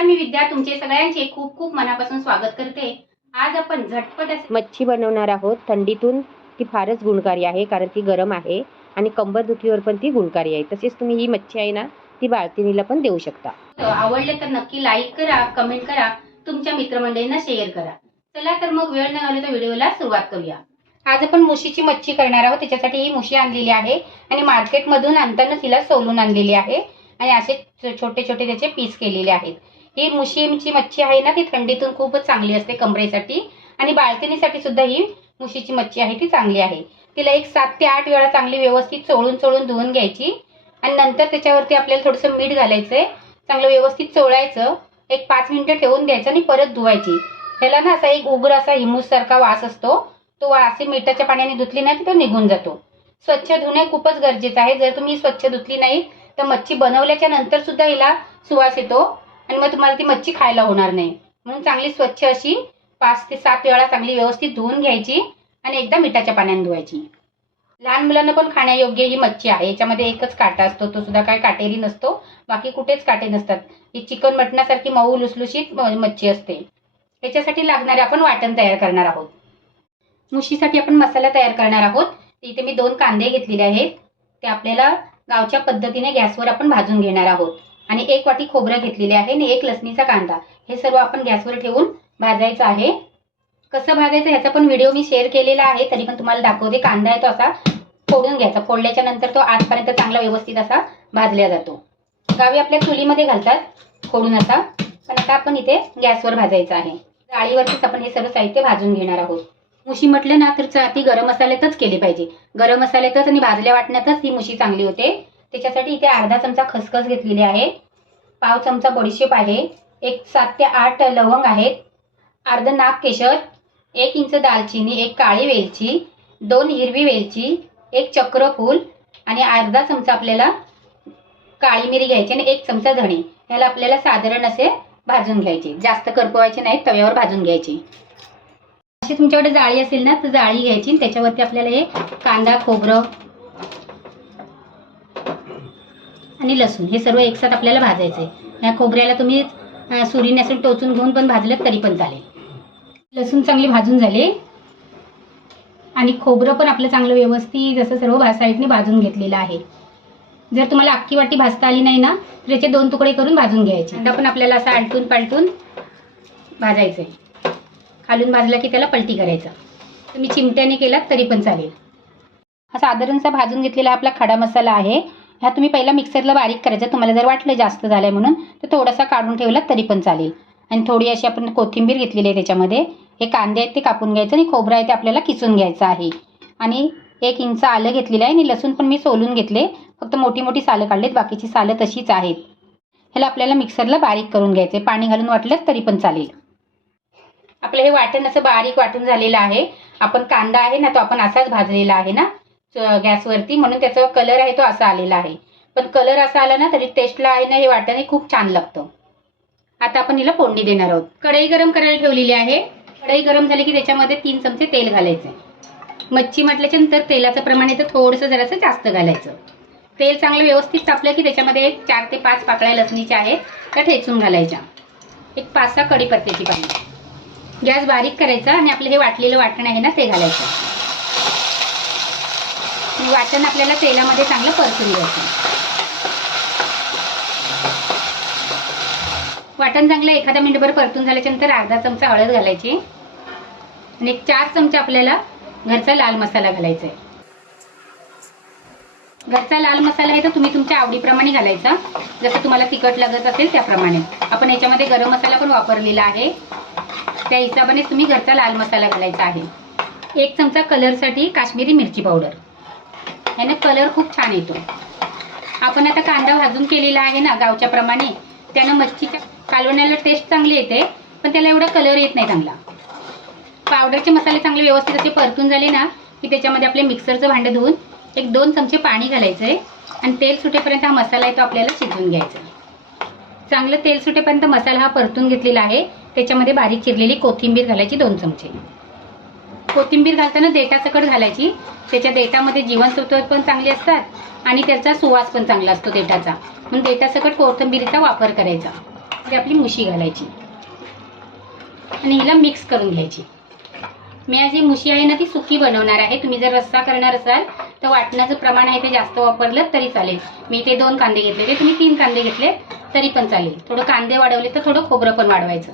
नमस्कार मी विद्या. तुमचे सगळ्यांचे खूप खूप मनापासून स्वागत करते. आज आपण झटपट असे मच्छी बनवणार आहोत. थंडीतून ती फारच गुणकारी आहे कारण ती गरम आहे आणि कंबरदुखीवर पण ती गुणकारी आहे. तसेच तुम्ही ही मच्छी आहे ना ती बाळतिणीला पण देऊ शकता. आवडले तर नक्की लाईक करा कमेंट करा तुमच्या मित्रमंडळींना शेअर करा. चला तर मग वेळ न घालवता व्हिडिओला सुरुवात करूया. आज आपण मुशीची मच्छी करणार आहोत. त्याच्यासाठी ही मुशी आणलेली आहे आणि मार्केटमधून आणताना तिला सोलून आणलेली आहे. आणि असे छोटे छोटे त्याचे पीस केलेले आहेत. ही मुशीची मच्छी आहे ना ती थंडीतून खूपच चांगली असते कमरेसाठी. आणि बाळतिणीसाठी सुद्धा ही मुशीची मच्छी आहे ती चांगली आहे. तिला एक सात ते आठ वेळा चांगली व्यवस्थित चोळून चोळून धुवून घ्यायची. आणि नंतर त्याच्यावरती आपल्याला थोडंसं मीठ घालायचंय. चांगलं व्यवस्थित चोळायचं. एक पाच मिनिटं ठेवून द्यायचं आणि परत धुवायची. त्याला ना असा एक उग्र असा हिमूस सारखा वास असतो. तो वास मिठाच्या पाण्याने धुतली नाही तर तो निघून जातो. स्वच्छ धुणे खूपच गरजेचं आहे. जर तुम्ही स्वच्छ धुतली नाही तर मच्छी बनवल्याच्या नंतर सुद्धा हिला सुवास येतो. आणि मग तुम्हाला ती मच्छी खायला होणार नाही. म्हणून चांगली स्वच्छ अशी पाच ते सात वेळा चांगली व्यवस्थित धुवून घ्यायची आणि एकदा मिठाच्या पाण्याने धुवायची. लहान मुलांना पण खाण्यायोग्य ही मच्छी आहे. याच्यामध्ये एकच काटा असतो तो सुद्धा काय काटेरी नसतो. बाकी कुठेच काटे नसतात. ही चिकन मटणासारखी मऊ लुसलुशीत मच्छी असते. याच्यासाठी लागणारे आपण वाटण तयार करणार आहोत. मुशीसाठी आपण मसाला तयार करणार आहोत. इथे मी दोन कांदे घेतलेले आहेत. ते आपल्याला गावच्या पद्धतीने गॅसवर आपण भाजून घेणार आहोत. आणि एक वाटी खोबरं घेतलेले आहे आणि एक लसणीचा कांदा. हे सर्व आपण गॅसवर ठेवून भाजायचं आहे. कसं भाजायचं ह्याचा पण व्हिडिओ मी शेअर केलेला आहे तरी पण तुम्हाला दाखवते. कांदा आहे तो असा फोडून घ्यायचा. फोडल्याच्या नंतर तो आजपर्यंत चांगला व्यवस्थित असा भाजला जातो. गावी आपल्या चुलीमध्ये घालतात फोडून असा. पण आता आपण इथे गॅसवर भाजायचं आहे. जाळीवरतीच आपण हे सर्व साहित्य भाजून घेणार आहोत. मुशी म्हटलं ना तर चा- ती गरम मसाल्यातच केली पाहिजे. गरम मसाल्यातच आणि भाजल्या वाटण्यातच ही मुशी चांगली होते. त्याच्यासाठी इथे अर्धा चमचा खसखस घेतलेली आहे. पाव चमचा बडीशेप आहे. एक सात ते आठ लवंग आहेत. अर्ध नाग केशर एक इंच दालचिनी एक काळी वेलची दोन हिरवी वेलची एक चक्रफूल आणि अर्धा चमचा आपल्याला काळी मिरी घ्यायची आणि एक चमचा धणे. ह्याला आपल्याला साधारण असे भाजून घ्यायचे. जास्त करपवायचे नाहीत तव्यावर भाजून घ्यायचे. अशी तुमच्याकडे जाळी असेल ना तर जाळी घ्यायची आणि त्याच्यावरती आपल्याला हे कांदा खोबरं आणि लसूण. हे सर्व एकसाथ आपल्याला भाजायचं आहे या खोबऱ्याला तुम्ही अं, सुरीने असं टोचून घेऊन पण भाजलं तरी पण चालेल. लसूण चांगली भाजून झाले. आणि खोबरं पण आपलं चांगलं व्यवस्थित जसं सर्व साईडने भाजून घेतलेलं आहे. जर तुम्हाला अख्खी वाटी भाजता आली नाही ना तर याचे दोन तुकडे करून भाजून घ्यायचे. आता पण आपल्याला असं आलटून पालटून भाजायचं आहे खालून भाजला की त्याला पलटी करायचं. तुम्ही चिमट्याने केलात तरी पण चालेल. हा साधारणसा भाजून घेतलेला आपला खडा मसाला आहे. ह्या तुम्ही पहिला मिक्सरला बारीक करायचं. तुम्हाला जर वाटलं जास्त झालंय म्हणून तर थोडासा काढून ठेवला तरी पण चालेल. आणि थोडी अशी आपण कोथिंबीर घेतलेली आहे त्याच्यामध्ये. हे कांदे आहेत ते कापून घ्यायचं आणि खोबरं आहे ते आपल्याला किसून घ्यायचं आहे. आणि एक इंच आलं घेतलेलं आहे आणि लसूण पण मी सोलून घेतले. फक्त मोठी मोठी सालं काढलेत बाकीची सालं तशीच आहेत. ह्याला आपल्याला मिक्सरला बारीक करून घ्यायचे. पाणी घालून वाटलं तरी पण चालेल. आपलं हे वाटण असं बारीक वाटून झालेलं आहे. आपण कांदा आहे ना तो आपण असाच भाजलेला आहे ना? गॅसवरती म्हणून त्याचा कलर आहे तो असा आलेला आहे. पण कलर असा आला ना तरी टेस्टला आहे ना हे वाटण हे खूप छान लागतं. आता आपण हिला फोडणी देणार आहोत. कढई गरम करायला ठेवलेली आहे. कढई गरम झाली की त्याच्यामध्ये तीन चमचे तेल घालायचे. मच्छी म्हटल्याच्या नंतर तेलाचं प्रमाण इथं थोडंसं जरासं जास्त घालायचं. तेल चांगलं व्यवस्थित तापलं की त्याच्यामध्ये एक चार ते पाच पाकळ्या लसणीच्या आहेत त्या ठेचून घालायच्या. एक पाच सहा कढीपत्त्याची पाणी गॅस बारीक करायचा आणि आपलं हे वाटलेलं वाटण आहे ना ते घालायचं. वाटण आपल्याला तेलामध्ये चांगलं परतून घ्यायचं वाटण चांगलं एखादा मिनिटभर परतून झाल्याच्यानंतर अर्धा चमचा हळद घालायची. आणि चार चमचे आपल्याला घरचा लाल मसाला घालायचा आहे. घरचा लाल मसाला आहे तर तुम्ही तुमच्या आवडीप्रमाणे घालायचा. जसं तुम्हाला तिखट लागत असेल त्याप्रमाणे. आपण याच्यामध्ये गरम मसाला पण वापरलेला आहे. त्या हिशोबाने तुम्ही घरचा लाल मसाला घालायचा आहे. एक चमचा कलरसाठी काश्मीरी मिरची पावडर. ह्याने कलर खूप छान येतो. आपण आता कांदा भाजून केलेला आहे ना गावच्या प्रमाणे त्यानं मच्छीच्या कालवण्याला टेस्ट चांगली येते पण त्याला एवढा कलर येत नाही चांगला. पावडरचे मसाले चांगले व्यवस्थित असे परतून झाले ना की त्याच्यामध्ये आपले मिक्सरचं भांडं धुवून एक दोन चमचे पाणी घालायचं आहे आणि तेल सुटेपर्यंत हा मसाला आहे तो आपल्याला शिजवून घ्यायचा. चांगलं तेल सुटेपर्यंत मसाला हा परतून घेतलेला आहे त्याच्यामध्ये बारीक चिरलेली कोथिंबीर घालायची दोन चमचे. कोथिंबीर घालताना देठासकट घालायची. त्याच्या देठामध्ये जीवनसत्व पण चांगली असतात आणि त्याचा सुवास पण चांगला असतो देठाचा. म्हणून देठासकट कोथिंबीरीचा वापर करायचा. ती आपली मुशी घालायची. आणि हिला मिक्स करून घ्यायची. मी आज ही मुशी आहे ना ती सुकी बनवणार आहे. तुम्ही जर रस्सा करणार असाल तर वाटण्याचं प्रमाण आहे ते जास्त वापरलं तरी चालेल. मी ते दोन कांदे घेतले ते तुम्ही तीन कांदे घेतले तरी पण चालेल. थोडं कांदे वाढवले तर थोडं खोबरं पण वाढवायचं.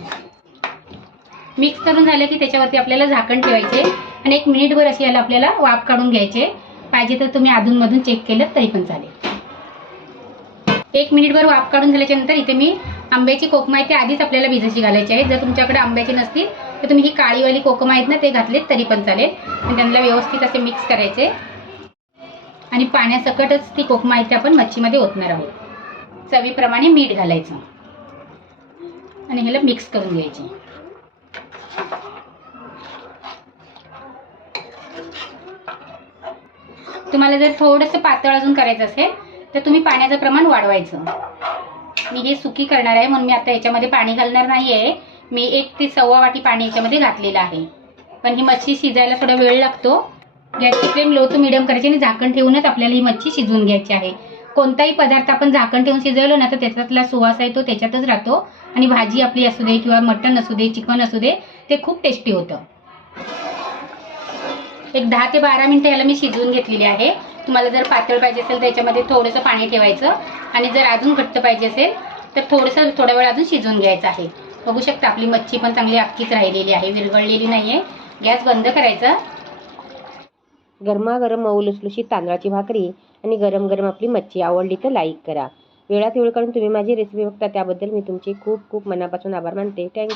मिक्स करून झालं की त्याच्यावरती आपल्याला झाकण ठेवायचे आणि एक मिनिटभर अशी याला आपल्याला वाफ काढून घ्यायचे. पाहिजे तर तुम्ही अधूनमधून चेक केलं तरी पण चालेल. एक मिनिटभर वाफ काढून झाल्याच्यानंतर इथे मी आंब्याची कोकमा आहे ते आधीच आपल्याला भिजायची घालायची आहे जर तुमच्याकडे आंब्याची नसतील तर तुम्ही ही काळीवाली कोकमा आहेत ना ते घातलेत तरी पण चालेल. आणि त्यांना व्यवस्थित असे मिक्स करायचे. आणि पाण्यासकटच ती कोकमा आहे ते आपण मच्छीमध्ये ओतणार आहोत. चवीप्रमाणे मीठ घालायचं. आणि ह्याला मिक्स करून घ्यायची. तुम्हाला जर थोडंसं पातळ अजून करायचं असेल तर तुम्ही पाण्याचं प्रमाण वाढवायचं. मी हे सुकी करणार आहे म्हणून मी आता याच्यामध्ये पाणी घालणार नाही आहे मी एक ते सव्वा वाटी पाणी याच्यामध्ये घातलेलं आहे. पण ही मच्छी शिजायला थोडा वेळ लागतो. गॅसची फ्लेम लो टू मिडियम करायची आणि झाकण ठेवूनच आपल्याला ही मच्छी शिजवून घ्यायची आहे. कोणताही पदार्थ आपण झाकण ठेवून शिजवलो ना तर त्याच्यातला सुवास आहे तो त्याच्यातच राहतो. आणि भाजी आपली असू दे किंवा मटण असू दे चिकन असू दे ते खूप टेस्टी होतं. एक दहा ते बारा मिनिटं याला मी शिजवून घेतलेली आहे. तुम्हाला जर पातळ पाहिजे असेल तर याच्यामध्ये थोडंसं पाणी ठेवायचं आणि जर अजून घट्ट पाहिजे असेल तर थोडंसं थोड्या वेळ अजून शिजवून घ्यायचं आहे. बघू शकता आपली मच्छी पण चांगली अक्कीच राहिलेली आहे विरघळलेली नाही आहे गॅस बंद करायचा. गरमागरम मऊ लुसलुशीत तांदळाची भाकरी आणि गरम गरम आपली मच्छी आवडली तर लाईक करा. वेळात वेळ काढून तुम्ही माझी रेसिपी बघता त्याबद्दल मी तुमचे खूप खूप मनापासून आभार मानते. थँक्यू